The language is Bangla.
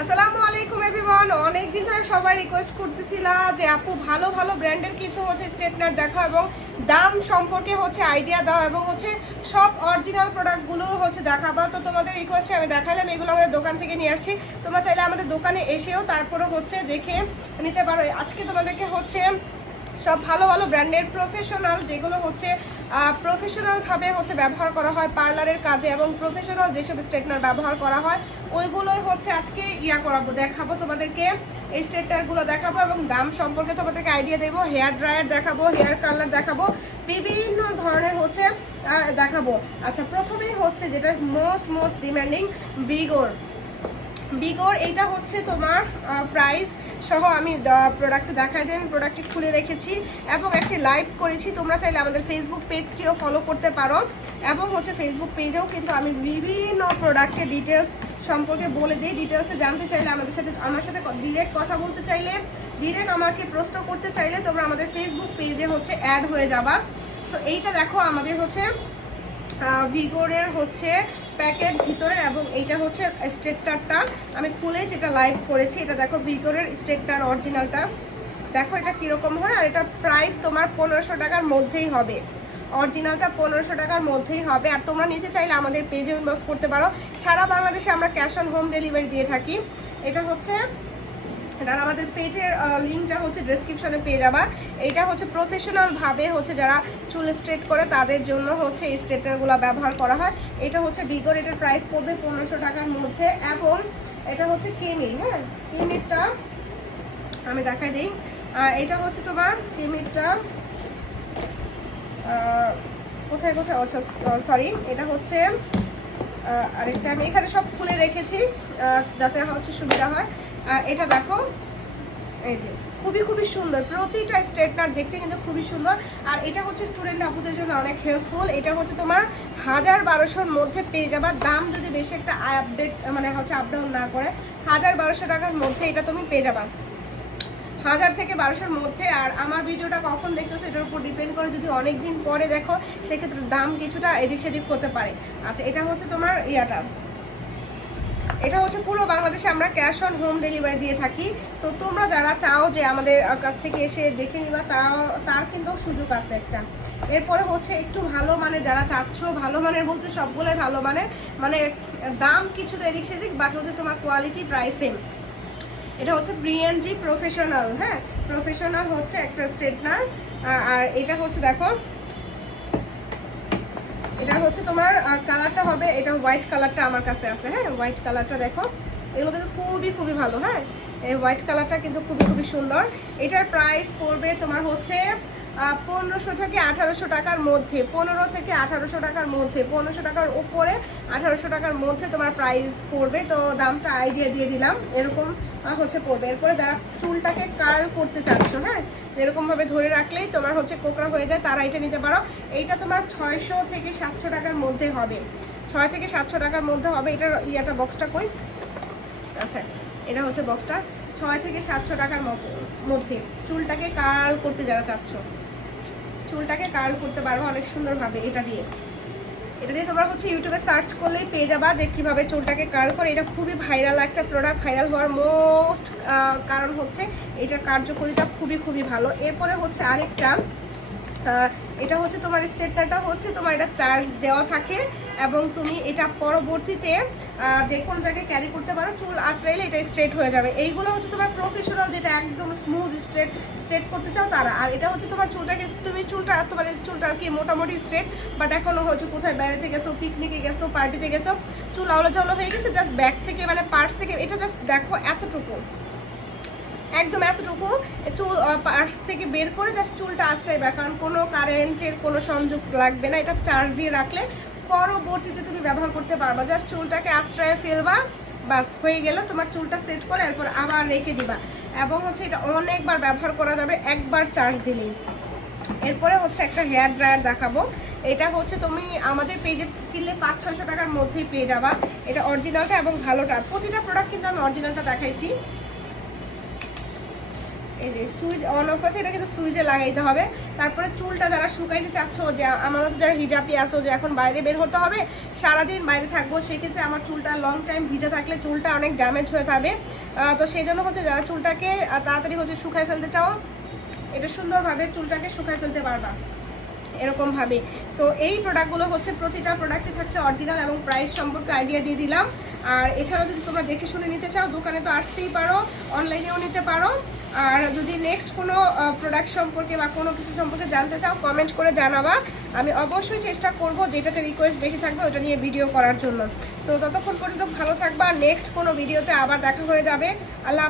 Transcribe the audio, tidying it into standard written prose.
আসসালামু আলাইকুম এভরিওয়ান। অনেক দিন ধরে সবাই রিকোয়েস্ট করতেছিলা যে আপু ভালো ভালো ব্র্যান্ডের কিছু স্ট্রেটনার দেখাও এবং দাম সম্পর্কে আইডিয়া দাও এবং সব অরিজিনাল প্রোডাক্টগুলো দেখাবা। তো তোমাদের রিকোয়েস্টে আমি দেখালাম, এগুলো আমাদের দোকান থেকে নিয়ে আসছি। তোমরা চাইলে আমাদের দোকানে এসেও তারপরে দেখে নিতে পারো। আজকে তোমাদেরকে সব ভালো ভালো ব্র্যান্ডের প্রফেশনাল, যেগুলো প্রফেশনালভাবে ব্যবহার করা হয় পার্লারের কাজে, এবং প্রফেশনাল যেসব স্ট্রেটনার ব্যবহার করা হয় ওইগুলোই আজকে দেখাবো তোমাদেরকে। এই স্ট্রেটনারগুলো দেখাবো এবং দাম সম্পর্কে তোমাদেরকে আইডিয়া দেবো। হেয়ার ড্রায়ার দেখাবো, হেয়ার কার্লার দেখাবো, বিভিন্ন ধরনের দেখাবো। আচ্ছা, প্রথমেই যেটা মোস্ট ডিমান্ডিং বিগোর। এইটা তোমার প্রাইস সহ আমি প্রোডাক্ট দেখাই দেন, প্রোডাক্টটি খুলে রেখেছি এবং একটি লাইভ করেছি। তোমরা চাইলে আমাদের ফেসবুক পেজটিও ফলো করতে পারো এবং ফেসবুক পেজেও কিন্তু আমি বিভিন্ন প্রোডাক্টের ডিটেলস সম্পর্কে বলে দিই। ডিটেলসে জানতে চাইলে আমার সাথে ডিরেক্ট কথা বলতে চাইলে, ডিরেক্ট আমাকে প্রশ্ন করতে চাইলে তোমরা আমাদের ফেসবুক পেজে অ্যাড হয়ে যাবা। সো এইটা দেখো আমাদের ভিগোরের প্যাকেট ভিতরের, এবং এইটা স্ট্রেটনারটা আমি খুলে যেটা লাইভ করেছি। এটা দেখো ভিগোরের স্ট্রেটনার অরিজিনালটা, দেখো এটা কীরকম হয়। আর এটা প্রাইস তোমার 1500 টাকার মধ্যেই হবে, অরিজিনালটা 1500 টাকার মধ্যেই হবে। আর তোমরা নিতে চাইলে আমাদের পেজে ইনবক্স করতে পারো। সারা বাংলাদেশে আমরা ক্যাশ অন হোম ডেলিভারি দিয়ে থাকি। এটা আর আমাদের পেজের লিঙ্কটা ডেসক্রিপশনে পেয়ে যাবা। এইটা প্রফেশনালভাবে যারা চুল স্ট্রেট করে তাদের জন্য এই স্ট্রেটনারগুলো ব্যবহার করা হয়। এটা ভিগোর, এটার প্রাইস পড়বে 1500 টাকার মধ্যে। এবং এটা কেমি, হ্যাঁ কেমিরটা আমি দেখাই দিই। এটা তোমার কেমিরটা কোথায় আচ্ছা সরি, এটা আরেকটা আমি এখানে সব খুলে রেখেছি যাতে সুবিধা হয়। এটা দেখো, এই যে খুবই সুন্দর, প্রতিটা স্ট্রেটনার দেখতে কিন্তু খুবই সুন্দর। আর এটা স্টুডেন্ট আপুদের জন্য অনেক হেল্পফুল। এটা তোমার 1000-1200-র মধ্যে পেয়ে যাবা। দাম যদি বেশি একটা আপডেট আপ ডাউন না করে, 1000-1200 টাকার মধ্যে এটা তুমি পেয়ে যাবা, 1000 থেকে 1200-র মধ্যে। আর আমার ভিডিওটা কখন দেখতেছো এটার উপর ডিপেন্ড করে, যদি অনেক দিন পরে দেখো সেক্ষেত্রে দাম কিছুটা এদিক সেদিক করতে পারে। আচ্ছা, এটা তোমার এটা পুরো বাংলাদেশে আমরা ক্যাশ অন হোম ডেলিভারি দিয়ে থাকি। তো তোমরা যারা চাও যে আমাদের কাছ থেকে এসে দেখে নিবা, তার কিন্তু সুযোগ আছে একটা। এরপরে একটু ভালো মানে যারা চাচ্ছ, ভালো মানের বলতে সবগুলোই ভালো মানের, মানে দাম কিছুটা এদিক সেদিক, বাট তোমার কোয়ালিটি প্রায় সেম। এটা ব্রিএনজি প্রফেশনাল, হ্যাঁ প্রফেশনাল একটা স্ট্রেটনার। আর এটা দেখো, এটা তোমার কালারটা হবে, এটা হোয়াইট কালারটা আমার কাছে আছে, হ্যাঁ হোয়াইট কালারটা দেখো, এগুলো কিন্তু খুবই ভালো। হ্যাঁ, এই হোয়াইট কালারটা কিন্তু খুবই সুন্দর। এটার প্রাইস পড়বে তোমার 1500 থেকে 1800 টাকার মধ্যে, 15 থেকে 1800 টাকার মধ্যে, 1500 টাকার উপরে 1800 টাকার মধ্যে তোমার প্রাইস পড়বে। তো দামটা আইডিয়া দিয়ে দিলাম, এরকম পড়বে। এরপরে যারা চুলটাকে কার্ল করতে চাচ্ছ, হ্যাঁ এরকমভাবে ধরে রাখলেই তোমার কোকড়া হয়ে যায়, তারা এটা নিতে পারো। এইটা তোমার 600 থেকে 700 টাকার মধ্যে হবে, 6 থেকে 700 টাকার মধ্যে হবে। এটার বক্সটা কই? আচ্ছা, এটা বক্সটা 6 থেকে 700 টাকার মধ্যে। চুলটাকে কার্ল করতে যারা চাচ্ছ, চুলটাকে কার্ল করতে পারবো অনেক সুন্দরভাবে। এটা দিয়ে তোমরা ইউটিউবে সার্চ করলেই পেয়ে যাবা যে কীভাবে চুলটাকে কার্ল করে। এটা খুবই ভাইরাল একটা প্রোডাক্ট, ভাইরাল হওয়ার মোস্ট কারণ এটার কার্যকারিতা খুবই ভালো। এরপরে আরেকটা, এটা তোমার স্ট্রেটনারটা তোমার এটা চার্জ দেওয়া থাকে এবং তুমি এটা পরবর্তীতে যে কোনো জায়গায় ক্যারি করতে পারো। চুল আঁচড়াইলে এটা স্ট্রেট হয়ে যাবে। এইগুলো তোমার প্রফেশনাল, যেটা একদম স্মুথ স্ট্রেট করতে চাও তারা। আর এটা তোমার চুলটা কি মোটামুটি স্ট্রেট, বাট এখনো কোথায় বেড়াতে গেছো, পিকনিকে গেছো, পার্টিতে গেছো, চুল আওলা হয়ে গেছে, জাস্ট ব্যাক থেকে পার্স থেকে এটা জাস্ট দেখো এতটুকু, একদম এতটুকু চুল পার্স থেকে বের করে জাস্ট চুলটা আশ্রয়বে, কারণ কোনো কারেন্টের কোনো সংযোগ লাগবে না। এটা চার্জ দিয়ে রাখলে পরবর্তীতে তুমি ব্যবহার করতে পারবা। জাস্ট চুলটাকে আশ্রয়ে ফেলবা, বাস হয়ে গেল, তোমার চুলটা সেট করে এরপর আবার রেখে দিবা। এবং এটা অনেকবার ব্যবহার করা যাবে একবার চার্জ দিলেই। এরপরে একটা হেয়ার ড্রায়ার দেখাবো। এটা তুমি আমাদের পেজে কিনলে 500-600 টাকার মধ্যেই পেয়ে যাবা। এটা অরিজিনালটা এবং ভালোটা, প্রতিটা প্রোডাক্ট কিন্তু আমি অরিজিনালটা দেখাইছি। এই যে সুইচ অন অফ আছে, এটা কিন্তু সুইচে লাগাইতে হবে। তারপরে চুলটা যারা শুকাইতে চাচ্ছ, যে আমার মতো যারা হিজাবি আসো, যে এখন বাইরে বের হতে হবে, সারাদিন বাইরে থাকবো, সেক্ষেত্রে আমার চুলটা লং টাইম ভিজে থাকলে চুলটা অনেক ড্যামেজ হয়ে যাবে। তো সেই জন্য হচ্ছে যারা চুলটাকে তাড়াতাড়ি হচ্ছে শুকায় ফেলতে চাও, এটা সুন্দরভাবে চুলটাকে শুকায় ফেলতে পারবা এরকমভাবে। সো এই প্রোডাক্টগুলো হচ্ছে প্রতিটা প্রোডাক্টে থাকছে অরিজিনাল এবং প্রাইস সম্পর্কে আইডিয়া দিয়ে দিলাম। আর এছাড়াও যদি তোমরা দেখে শুনে নিতে চাও, দোকানে তো আসতেই পারো, অনলাইনেও নিতে পারো। আর যদি নেক্সট কোনো প্রোডাক্ট সম্পর্কে বা কোনো কিছু সম্পর্কে জানতে চাও, কমেন্ট করে জানাবা। আমি অবশ্যই চেষ্টা করব যেটাতে রিকোয়েস্ট বেশি থাকবে ওটা নিয়ে ভিডিও করার জন্য। সো ততক্ষণ পর্যন্ত ভালো থাকবা, নেক্সট কোনো ভিডিওতে আবার দেখা হয়ে যাবে। আল্লাহ।